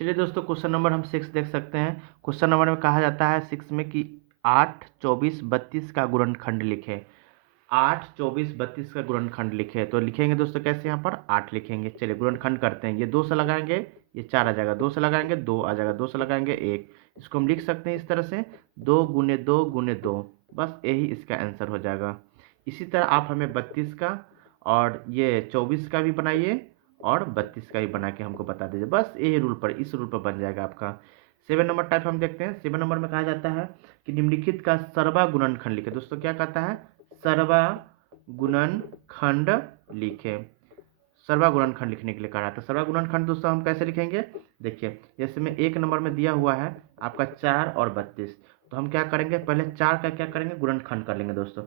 चलिए दोस्तों, question number हम 6 देख सकते हैं। क्वेश्चन नंबर में कहा जाता है 6 में कि 8, 24, 32 का गुणनखंड लिखें। 8, 24, 32 का गुणनखंड लिखे। तो लिखेंगे दोस्तों कैसे, यहाँ पर 8 लिखेंगे। चलिए गुणनखंड करते हैं। ये 2 से लगाएंगे, ये 4 आ जाएगा। 2 से लगाएंगे 2 आ जाएगा। 2 से लगाएंगे 1। इसको हम लिख सकते हैं इस तरह से, 2 गुने 2 गुने 2। बस यही इसका आंसर हो जाएगा। इसी तरह आप हमें 32 का और ये 24 का भी बनाइए और 32 का भी बना के हमको बता दीजिए। बस यही रूल पर, इस रूल पर बन जाएगा आपका। 7 नंबर टाइप हम देखते हैं। 7 नंबर में कहा जाता है कि निम्नलिखित का सर्वा गुणनखंड लिखे। दोस्तों क्या कहता है, सर्वा गुणनखंड लिखे। सर्वा गुणनखंड लिखने के लिए कहा था। सर्वा गुणनखंड दोस्तों हम कैसे लिखेंगे, देखिए जैसे में 1 नंबर में दिया हुआ है आपका 4 और 32। तो हम क्या करेंगे, पहले 4 का क्या करेंगे, गुणनखंड कर लेंगे दोस्तों।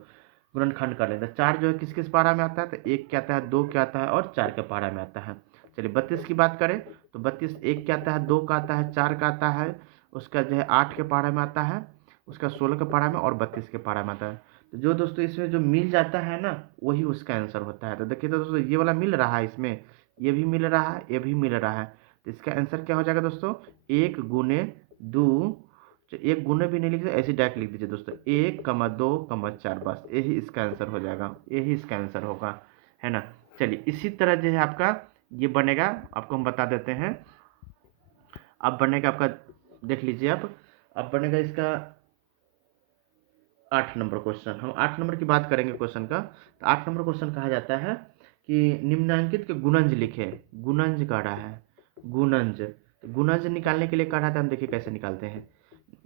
गुणनखंड कर लेंगे। 4 जो है किस किस पारा में आता है, तो 1 क्या आता है, 2 क्या आता है और 4 के पारा में आता है। चलिए 32 की बात करें तो 32 1 क्या आता है, 2 का आता है, 4 का आता है, उसका जो है 8 के पारा में आता है, उसका 16 के पारा में और 32 के पारा में आता है। तो जो दोस्तों इसमें जो मिल जाता है ना, वही उसका आंसर होता है। तो देखिए तो दोस्तों ये वाला मिल रहा है इसमें, ये भी मिल रहा है, ये भी मिल रहा है। तो इसका आंसर क्या हो जाएगा दोस्तों, 1 गुने 2। 1 गुने भी नहीं लिख सकते, ऐसे डायरेक्ट लिख दीजिए दोस्तों, 1, 2, 4। बस यही इसका आंसर हो जाएगा, यही इसका आंसर होगा, है ना। चलिए इसी तरह जो है आपका ये बनेगा, आपको हम बता देते हैं। अब बनेगा आपका, देख लीजिए आप, अब बनेगा इसका 8 नंबर क्वेश्चन। हम 8 नंबर की बात करेंगे क्वेश्चन का। तो 8 नंबर क्वेश्चन कहा जाता है कि निम्नांकित के गुणज लिखे। गुणज कह रहा है, गुणज। तो गुणज निकालने के लिए कह रहा था, हम देखिए कैसे निकालते हैं,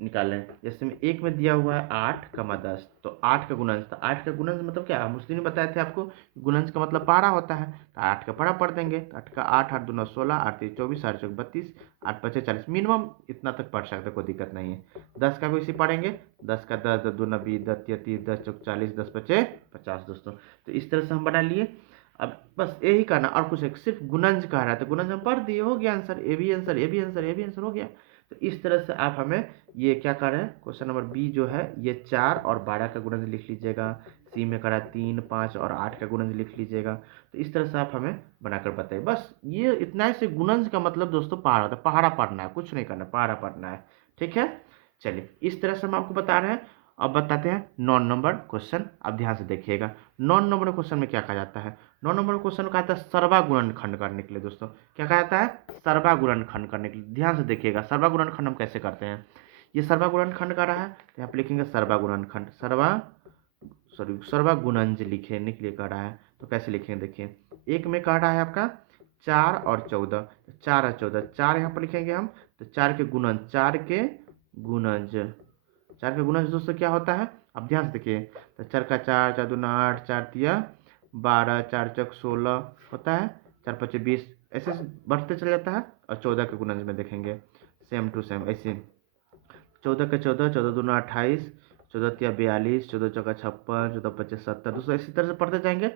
निकालें। जैसे में 1 में दिया हुआ है 8, 10। तो 8 का गुणज, तो 8 का गुणज मतलब क्या, हम उस दिन बताए थे आपको, गुणज का मतलब पारा होता है। तो 8 का पारा पढ़ देंगे। तो 8 का 8, 8 दूना 16, 8 3 24, 8 चौक 32, 8 5 40। मिनिमम इतना तक पढ़ सकते, कोई दिक्कत नहीं है। 10 का भी इसी पढ़ेंगे। 10 का 10, 10 दूना 20, 10 तिया 30, 10 चौक 40, 10 पचे 50 दोस्तों। तो इस तरह से हम बना लिए। अब बस यही करना, और कुछ एक सिर्फ गुणज कह रहा है, तो गुणज हम पढ़ दिए, हो गया आंसर। ए भी आंसर, ए भी आंसर, ए भी आंसर हो गया। तो इस तरह से आप हमें ये क्या कर रहे हैं, क्वेश्चन नंबर बी जो है, ये 4 और 12 का गुणज लिख लीजिएगा। सी में करा 3, 5 और 8 का गुणज लिख लीजिएगा। तो इस तरह से आप हमें बनाकर बताइए। बस ये इतना ही से गुणज का मतलब दोस्तों पहाड़ा होता है, पहाड़ा पढ़ना है, कुछ नहीं करना, पहाड़ा पढ़ना है। ठीक है, चलिए इस तरह से हम आपको बता रहे हैं। अब बताते हैं 9 नंबर क्वेश्चन। अब ध्यान से देखिएगा, 9 नंबर क्वेश्चन में क्या कहा जाता है। 9 नंबर क्वेश्चन में कहा जाता है सर्वा गुणनखंड करने के लिए। दोस्तों क्या कहा जाता है, सर्वा गुणनखंड करने के लिए। ध्यान से देखिएगा सर्वा गुणनखंड हम कैसे करते हैं। ये सर्वा गुणनखंड का रहा है, तो यहाँ पे लिखेंगे सर्वा गुणनखंड। सर्वा गुणज लिखने के लिए कह रहा है, तो कैसे लिखेंगे देखिए। 1 में कह रहा है आपका 4 और 14। 4 और 14, 4 यहाँ पर लिखेंगे हम। तो 4 के गुणज, 4 के गुणज, 4 का गुणज दोस्तों क्या होता है, अब ध्यान से देखिए। तो 4 का 4, 4 दूना 8, 4 तिया 12, 4 चौक 16 होता है, 4 पचे 20, ऐसे बढ़ते चले जाता है। और 14 के गुणज में देखेंगे सेम टू सेम ऐसे, 14 का 14, 14 दूना 28, 14 तिया 42, 14 चौका 56, 14 पच्चीस 70। दोस्तों इसी तरह से पढ़ते जाएंगे।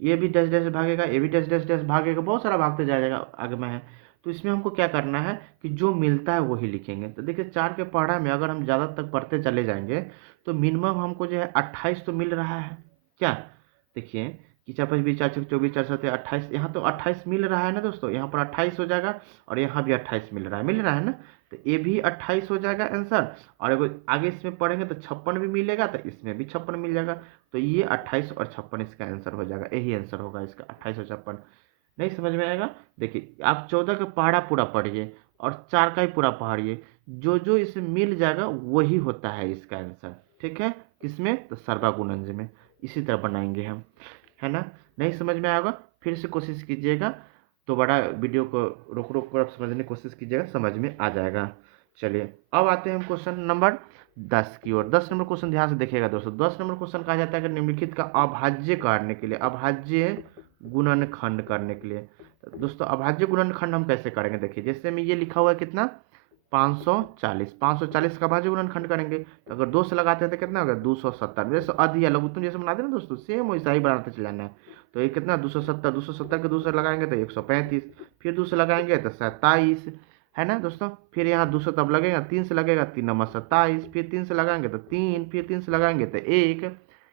ये भी डैश डैश भागेगा, ये भी डैश डैश डैश भागेगा, बहुत सारा भागते जाएगा आगे में है। तो इसमें हमको क्या करना है कि जो मिलता है वही लिखेंगे। तो देखिए 4 के पढ़ा में अगर हम ज़्यादा तक पढ़ते चले जाएंगे तो मिनिमम हमको जो है 28 तो मिल रहा है। क्या, देखिए कि 4 5 20, 4 6 24, 4 7 28, यहाँ तो 28 मिल रहा है ना दोस्तों, यहाँ पर 28 हो जाएगा और यहाँ भी 28 मिल रहा है, मिल रहा है ना। तो ये भी 28 हो जाएगा आंसर। और अगर आगे इसमें पढ़ेंगे तो 56 भी मिलेगा, तो इसमें भी 56 मिल जाएगा। तो ये 28 और 56 इसका आंसर हो जाएगा, यही आंसर होगा इसका, 28 और 56। नहीं समझ में आएगा, देखिए आप 14 का पहाड़ा पूरा पढ़िए और 4 का ही पूरा पढ़िए। जो जो इसमें मिल जाएगा वही होता है इसका आंसर। ठीक है, किसमें, तो सर्वा गुणज में। इसी तरह बनाएंगे हम, है ना। नहीं समझ में आएगा फिर से कोशिश कीजिएगा, तो बड़ा वीडियो को रोक रोक कर आप समझने की कोशिश कीजिएगा, समझ में आ जाएगा। चलिए अब आते हैं हम क्वेश्चन नंबर 10 की ओर। 10 नंबर क्वेश्चन ध्यान से देखिएगा दोस्तों। 10 नंबर क्वेश्चन कहा जाता है कि निम्नलिखित का अभाज्य करने के लिए, अभाज्य गुणनखंड करने के लिए। तो दोस्तों अभाज्य गुणनखंड हम कैसे करेंगे, देखिए जैसे में ये लिखा हुआ है कितना, 540। 540 का भाज्य गुणनखंड करेंगे तो अगर 2 से लगाते हैं तो कितना होगा, 270। जैसे अधि या लघुत्तम जैसे बनाते हैं ना दोस्तों, सेम वैसा ही बनाते चले जाना है। तो ये कितना, 270, 270 के 2 से लगाएंगे तो 135, फिर 2 से लगाएंगे तो 27, है ना दोस्तों। फिर यहाँ 200 तब लगेगा, 3 से लगेगा, 3 नंबर 27, फिर 3 से लगाएंगे तो 3, फिर 3 से लगाएंगे तो 1।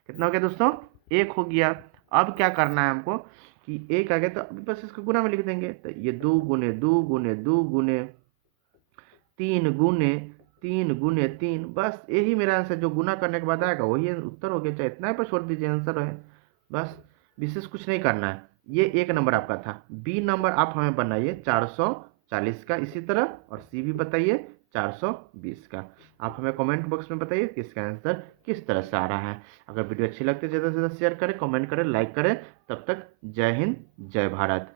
कितना हो गया दोस्तों, 1 हो गया। अब क्या करना है हमको कि 1 आ गया तो अभी बस इसको गुना में लिख देंगे। तो ये 2 गुने 2 गुने 2 गुने 3 बस यही मेरा आंसर, जो गुना करने के बाद आएगा वही उत्तर हो गया। चाहे इतना ही पर छोड़ दीजिए, आंसर है। बस विशेष कुछ नहीं करना है। ये 1 नंबर आपका था। बी नंबर आप हमें बनाइए 440 का इसी तरह, और सी भी बताइए 420 का। आप हमें कमेंट बॉक्स में बताइए कि इसका आंसर किस तरह से आ रहा है। अगर वीडियो अच्छी लगती है ज़्यादा से ज़्यादा शेयर करें, कमेंट करें, लाइक करें। तब तक जय हिंद, जय भारत।